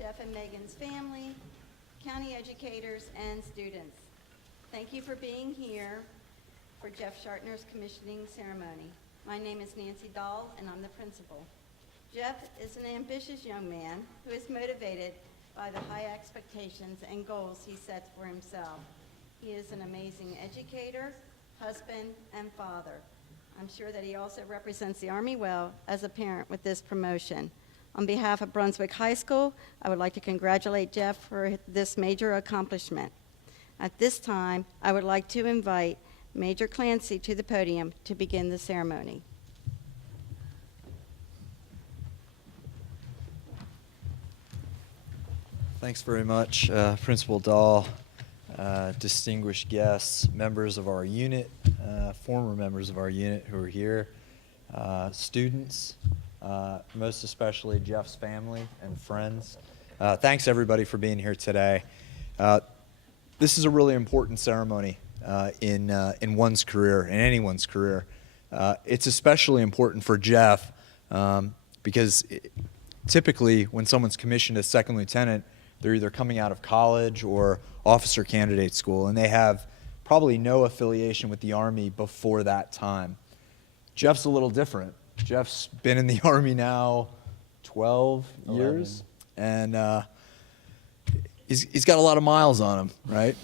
Jeff and Megan's family, county educators, and students. Thank you for being here for Jeff Schartner's commissioning ceremony. My name is Nancy Dahl, and I'm the principal. Jeff is an ambitious young man who is motivated by the high expectations and goals he sets for himself. He is an amazing educator, husband, and father. I'm sure that he also represents the Army well as a parent with this promotion. On behalf of Brunswick High School, I would like to congratulate Jeff for this major accomplishment. At this time, I would like to invite Major Clancy to the podium to begin the ceremony. Thanks very much, Principal Dahl, distinguished guests, members of our unit, former members of our unit who are here, students, most especially Jeff's family and friends. Thanks everybody for being here today. This is a really important ceremony in one's career, in anyone's career. It's especially important for Jeff because typically when someone's commissioned as second lieutenant, they're either coming out of college or officer candidate school, and they have probably no affiliation with the Army before that time. Jeff's a little different. Jeff's been in the Army now 12 years, and he's got a lot of miles on him, right?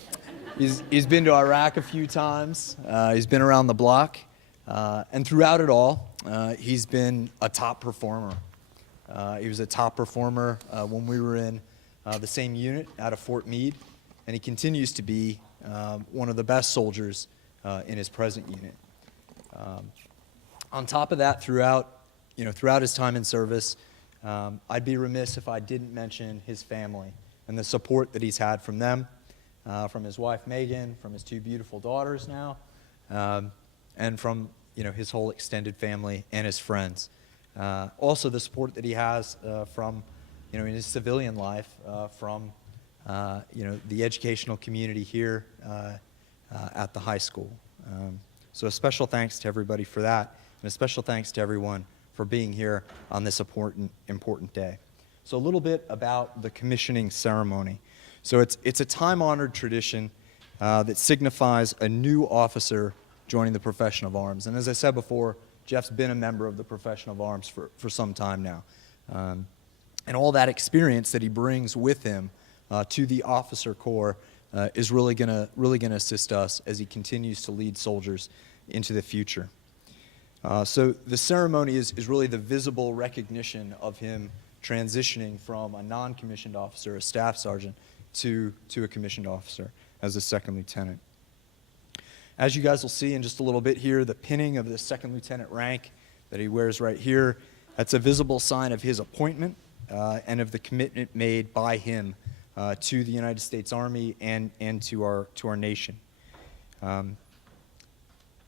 He's been to Iraq a few times. He's been around the block, and throughout it all, he's been a top performer. He was a top performer when we were in the same unit out of Fort Meade, and he continues to be one of the best soldiers in his present unit. On top of that, throughout his time in service, I'd be remiss if I didn't mention his family and the support that he's had from them, from his wife Megan, from his two beautiful daughters now, and from his whole extended family and his friends. Also, the support that he has from in his civilian life, from the educational community here at the high school. So a special thanks to everybody for that, and a special thanks to everyone for being here on this important day. So a little bit about the commissioning ceremony. So it's a time-honored tradition that signifies a new officer joining the profession of arms. And as I said before, Jeff's been a member of the profession of arms for some time now. And all that experience that he brings with him to the officer corps is really gonna assist us as he continues to lead soldiers into the future. So the ceremony is really the visible recognition of him transitioning from a non-commissioned officer, a staff sergeant, to a commissioned officer as a second lieutenant. As you guys will see in just a little bit here, the pinning of the second lieutenant rank that he wears right here, that's a visible sign of his appointment and of the commitment made by him to the United States Army and to our nation.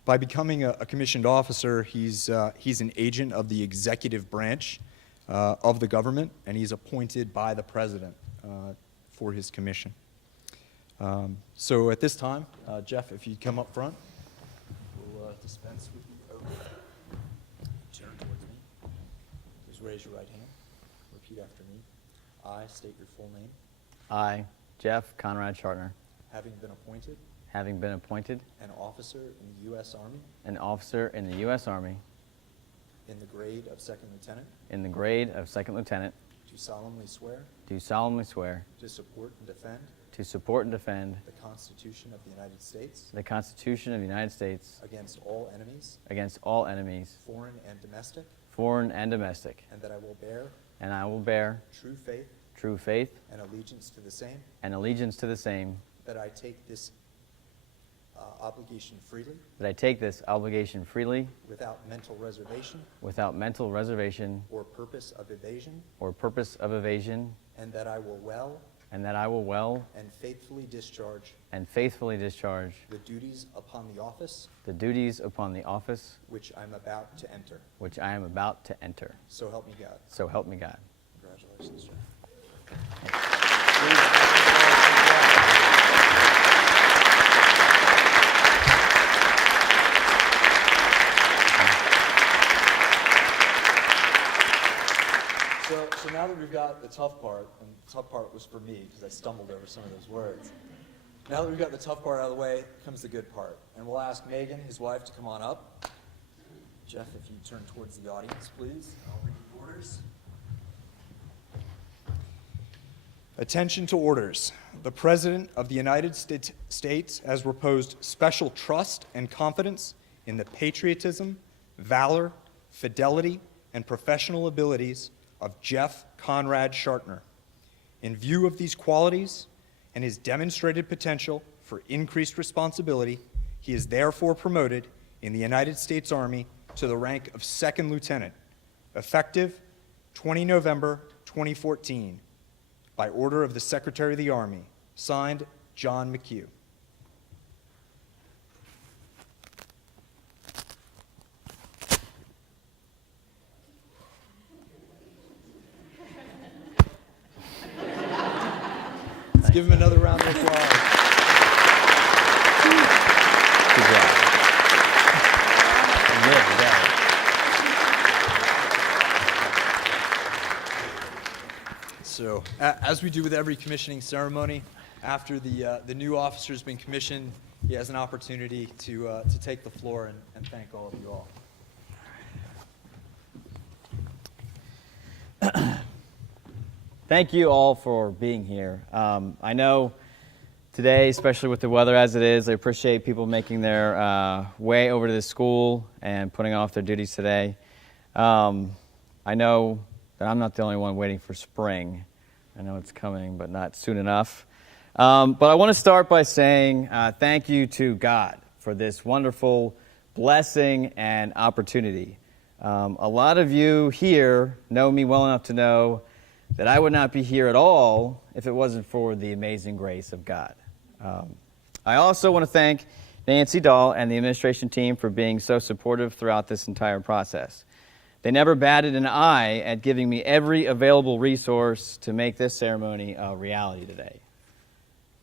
By becoming a commissioned officer, he's an agent of the executive branch of the government, and he's appointed by the president for his commission. So at this time, Jeff, if you'd come up front, we'll dispense with the oath. Turn towards me. Please raise your right hand. Repeat after me. I state your full name. I, Jeff Conrad Schartner, Having been appointed an officer in the U.S. Army an officer in the U.S. Army in the grade of second lieutenant, in the grade of second lieutenant, do solemnly swear do solemnly swear to support and defend to support and defend the Constitution of the United States the Constitution of the United States against all enemies, foreign and domestic, and that I will bear true faith and allegiance to the same, that I take this obligation freely without mental reservation or purpose of evasion, and that I will well and faithfully discharge the duties upon the office which I am about to enter. So help me God. So help me God. Congratulations, Jeff. So now that we've got the tough part, and the tough part was for me because I stumbled over some of those words. Now that we've got the tough part out of the way, comes the good part. And we'll ask Megan, his wife, to come on up. Jeff, if you turn towards the audience, please. I'll read the orders. Attention to orders. The President of the United States has reposed special trust and confidence in the patriotism, valor, fidelity, and professional abilities of Jeff Conrad Schartner. In view of these qualities and his demonstrated potential for increased responsibility, he is therefore promoted in the United States Army to the rank of Second Lieutenant, effective 20 November 2014, by order of the Secretary of the Army. Signed, John McHugh. Let's give him another round of applause. Good job. Good job. So, as we do with every commissioning ceremony, after the new officer's been commissioned, he has an opportunity to take the floor and thank all of you all. Thank you all for being here. I know today, especially with the weather as it is, I appreciate people making their way over to the school and putting off their duties today. I know that I'm not the only one waiting for spring. I know it's coming, but not soon enough. But I want to start by saying thank you to God for this wonderful blessing and opportunity. A lot of you here know me well enough to know that I would not be here at all if it wasn't for the amazing grace of God. I also want to thank Nancy Dahl and the administration team for being so supportive throughout this entire process. They never batted an eye at giving me every available resource to make this ceremony a reality today.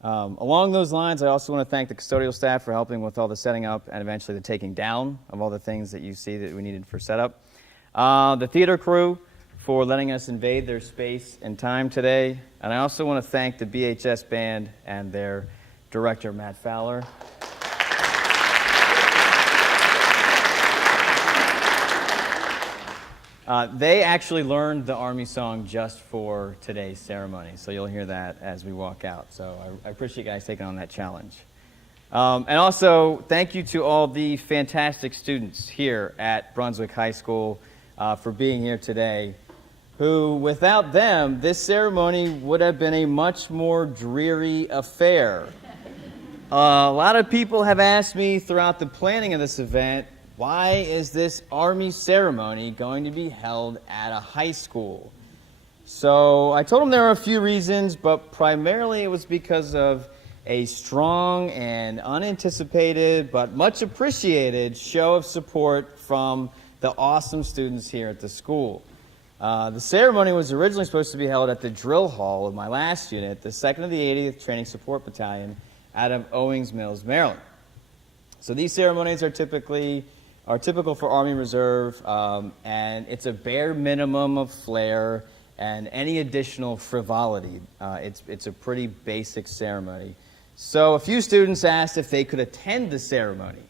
Along those lines, I also want to thank the custodial staff for helping with all the setting up and eventually the taking down of all the things that you see that we needed for setup. The theater crew for letting us invade their space and time today. And I also want to thank the BHS band and their director, Matt Fowler. They actually learned the Army song just for today's ceremony, so you'll hear that as we walk out. So I appreciate you guys taking on that challenge. And also, thank you to all the fantastic students here at Brunswick High School for being here today, who, without them, this ceremony would have been a much more dreary affair. A lot of people have asked me throughout the planning of this event, why is this Army ceremony going to be held at a high school? So I told them there are a few reasons, but primarily it was because of a strong and unanticipated but much appreciated show of support from the awesome students here at the school. The ceremony was originally supposed to be held at the drill hall of my last unit, the 2nd of the 80th Training Support Battalion out of Owings Mills, Maryland. So these ceremonies are typical for Army Reserve, and it's a bare minimum of flair and any additional frivolity. It's a pretty basic ceremony. So a few students asked if they could attend the ceremony.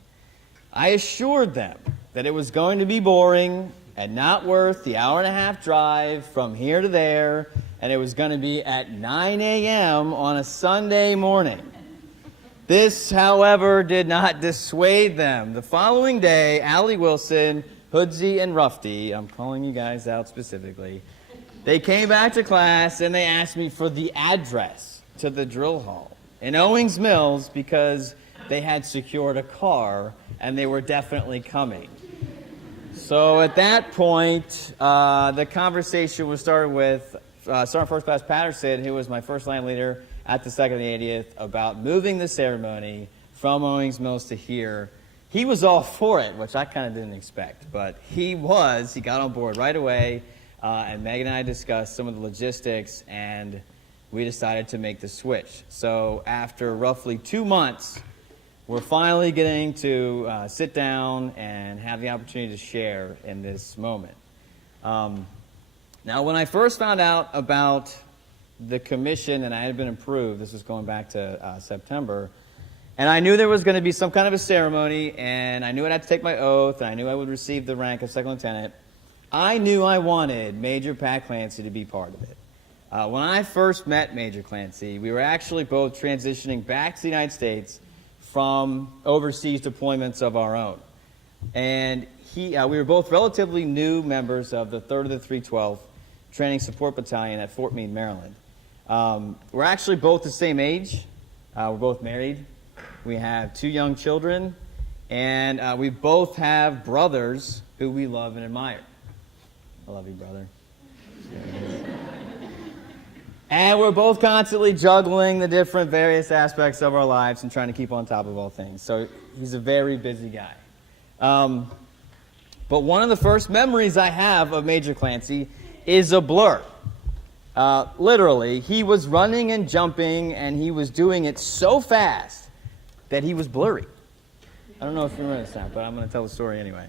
I assured them that it was going to be boring and not worth the hour-and-a-half drive from here to there, and it was going to be at 9 a.m. on a Sunday morning. This, however, did not dissuade them. The following day, Allie Wilson, Hoodsey, and Rufty, I'm calling you guys out specifically, they came back to class and they asked me for the address to the drill hall in Owings Mills because they had secured a car and they were definitely coming. So at that point, the conversation was started with Sergeant First Class Patterson, who was my first line leader at the 2nd of the 80th, about moving the ceremony from Owings Mills to here. He was all for it, which I kind of didn't expect, but he got on board right away, and Megan and I discussed some of the logistics, and we decided to make the switch. So after roughly 2 months, we're finally getting to sit down and have the opportunity to share in this moment. Now, when I first found out about the commission and I had been approved, this was going back to September, and I knew there was going to be some kind of a ceremony, and I knew I'd have to take my oath, and I knew I would receive the rank of second lieutenant, I knew I wanted Major Pat Clancy to be part of it. When I first met Major Clancy, we were actually both transitioning back to the United States from overseas deployments of our own. And we were both relatively new members of the 3rd of the 312th Training Support Battalion at Fort Meade, Maryland. We're actually both the same age. We're both married. We have 2 young children. And we both have brothers who we love and admire. I love you, brother. And we're both constantly juggling the different various aspects of our lives and trying to keep on top of all things. So he's a very busy guy. But one of the first memories I have of Major Clancy is a blur. Literally, he was running and jumping, and he was doing it so fast that he was blurry. I don't know if you remember this now, but I'm going to tell the story anyway.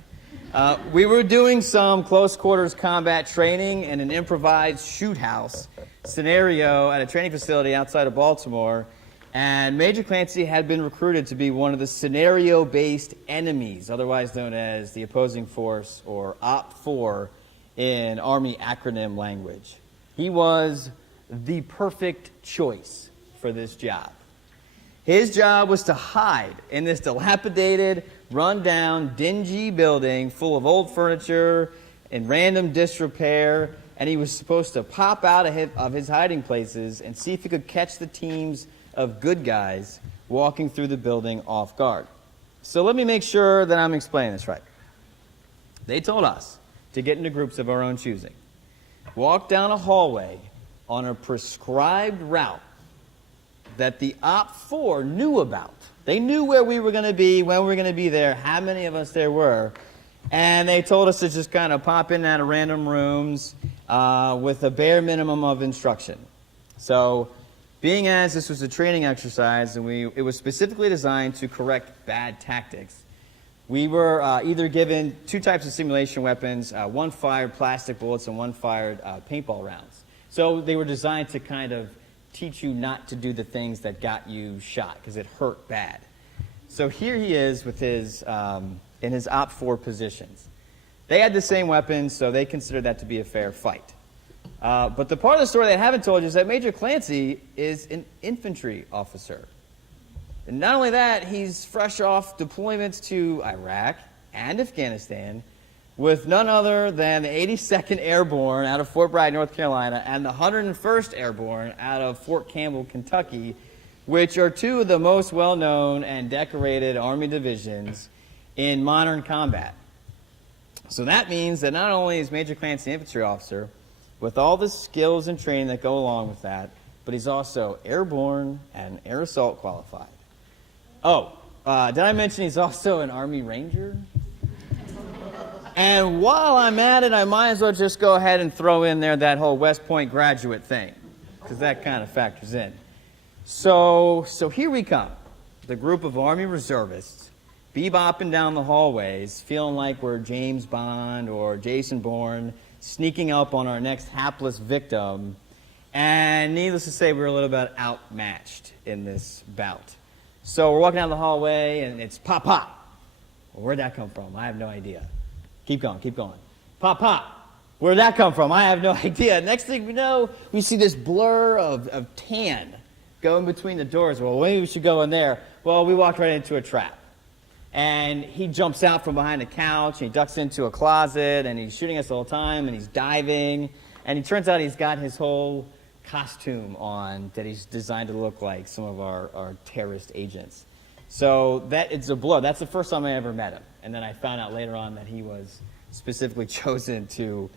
We were doing some close quarters combat training in an improvised shoot house scenario at a training facility outside of Baltimore, and Major Clancy had been recruited to be one of the scenario-based enemies, otherwise known as the opposing force, or OP4 in Army acronym language. He was the perfect choice for this job. His job was to hide in this dilapidated, run-down, dingy building full of old furniture and random disrepair, and he was supposed to pop out of his hiding places and see if he could catch the teams of good guys walking through the building off guard. So let me make sure that I'm explaining this right. They told us to get into groups of our own choosing, walk down a hallway on a prescribed route that the OP4 knew about. They knew where we were going to be, when we were going to be there, how many of us there were, and they told us to just kind of pop in and out of random rooms with a bare minimum of instruction. So, being as this was a training exercise and it was specifically designed to correct bad tactics, we were either given 2 types of simulation weapons, one fired plastic bullets and one fired paintball rounds. So they were designed to kind of teach you not to do the things that got you shot because it hurt bad. So here he is with his in his OP4 positions. They had the same weapons, so they considered that to be a fair fight. But the part of the story they haven't told you is that Major Clancy is an infantry officer. And not only that, he's fresh off deployments to Iraq and Afghanistan with none other than the 82nd Airborne out of Fort Bragg, North Carolina, and the 101st Airborne out of Fort Campbell, Kentucky, which are 2 of the most well-known and decorated Army divisions in modern combat. So that means that not only is Major Clancy an infantry officer, with all the skills and training that go along with that, but he's also airborne and air assault qualified. Oh, did I mention he's also an Army Ranger? And while I'm at it, I might as well just go ahead and throw in there that whole West Point graduate thing, because that kind of factors in. So here we come, the group of Army reservists, bebopping down the hallways, feeling like we're James Bond or Jason Bourne, sneaking up on our next hapless victim, and needless to say, we're a little bit outmatched in this bout. So we're walking down the hallway, and it's pop, pop. Well, where'd that come from? I have no idea. Keep going, keep going. Pop, pop. Where'd that come from? I have no idea. Next thing we know, we see this blur of tan going between the doors. Well, maybe we should go in there. Well, we walked right into a trap. And he jumps out from behind the couch, and he ducks into a closet, and he's shooting us the whole time, and he's diving. And it turns out he's got his whole costume on that he's designed to look like some of our terrorist agents. So it's a blur. That's the first time I ever met him. And then I found out later on that he was specifically chosen to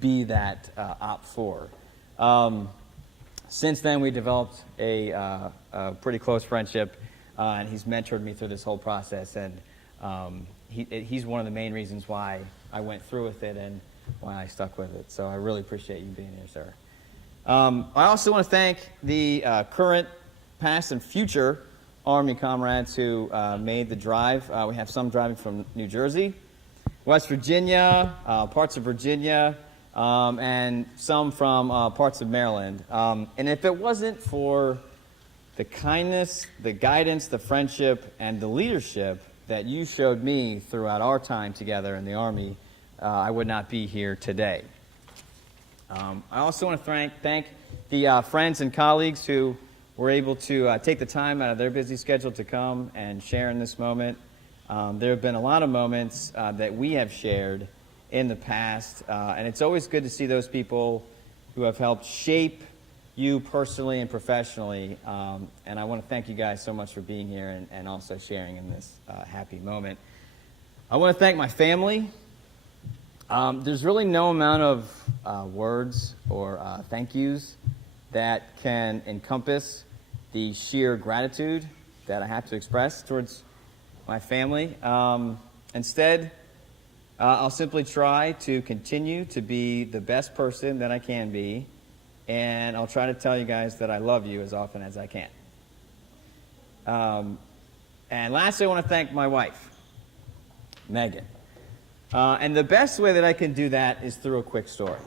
be that OP4. Since then, we developed a pretty close friendship, and he's mentored me through this whole process. And he's one of the main reasons why I went through with it and why I stuck with it. So I really appreciate you being here, sir. I also want to thank the current, past, and future Army comrades who made the drive. We have some driving from New Jersey, West Virginia, parts of Virginia, and some from parts of Maryland. And if it wasn't for the kindness, the guidance, the friendship, and the leadership that you showed me throughout our time together in the Army, I would not be here today. I also want to thank the friends and colleagues who were able to take the time out of their busy schedule to come and share in this moment. There have been a lot of moments that we have shared in the past, and it's always good to see those people who have helped shape you personally and professionally, and I want to thank you guys so much for being here and also sharing in this happy moment. I want to thank my family. There's really no amount of words or thank yous that can encompass the sheer gratitude that I have to express towards my family. Instead, I'll simply try to continue to be the best person that I can be, and I'll try to tell you guys that I love you as often as I can. And lastly, I want to thank my wife, Megan. And the best way that I can do that is through a quick story.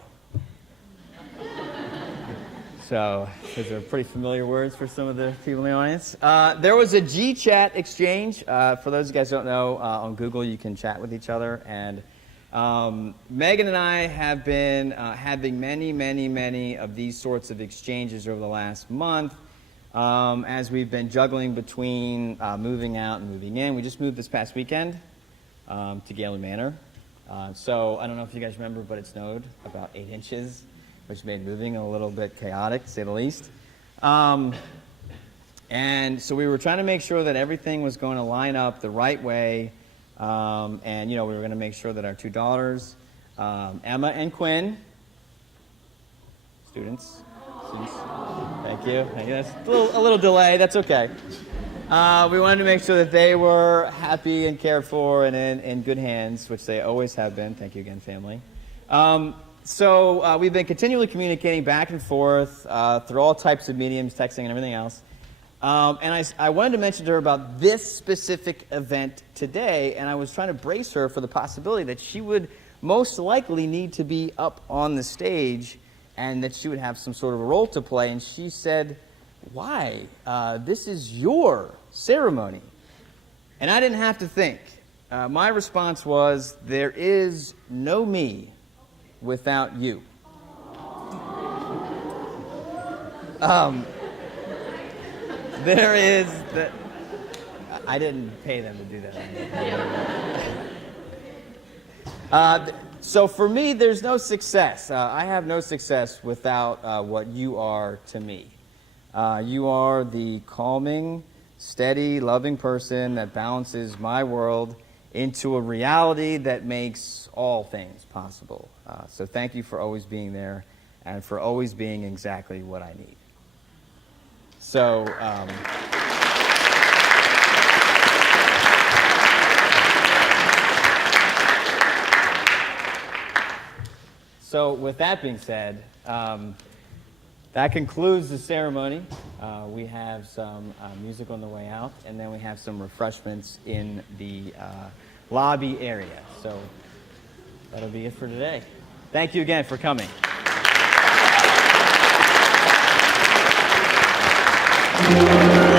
So, those are pretty familiar words for some of the people in the audience. There was a G-chat exchange. For those of you guys who don't know, on Google you can chat with each other. And Megan and I have been having many of these sorts of exchanges over the last month as we've been juggling between moving out and moving in. We just moved this past weekend to Gaylord Manor. So I don't know if you guys remember, but it snowed about 8 inches, which made moving a little bit chaotic, to say the least. And so we were trying to make sure that everything was going to line up the right way. And, we were going to make sure that our 2 daughters, Emma and Quinn, students, thank you. That's a little delay. That's okay. We wanted to make sure that they were happy and cared for and in good hands, which they always have been. Thank you again, family. So we've been continually communicating back and forth through all types of mediums, texting and everything else. And I wanted to mention to her about this specific event today, and I was trying to brace her for the possibility that she would most likely need to be up on the stage and that she would have some sort of a role to play. And she said, "Why? This is your ceremony." And I didn't have to think. My response was, "There is no me without you." There is the... I didn't pay them to do that. So for me, there's no success. I have no success without what you are to me. You are the calming, steady, loving person that balances my world into a reality that makes all things possible. So thank you for always being there and for always being exactly what I need. So, with that being said, that concludes the ceremony. We have some music on the way out, and then we have some refreshments in the lobby area. So that'll be it for today. Thank you again for coming. Thank you.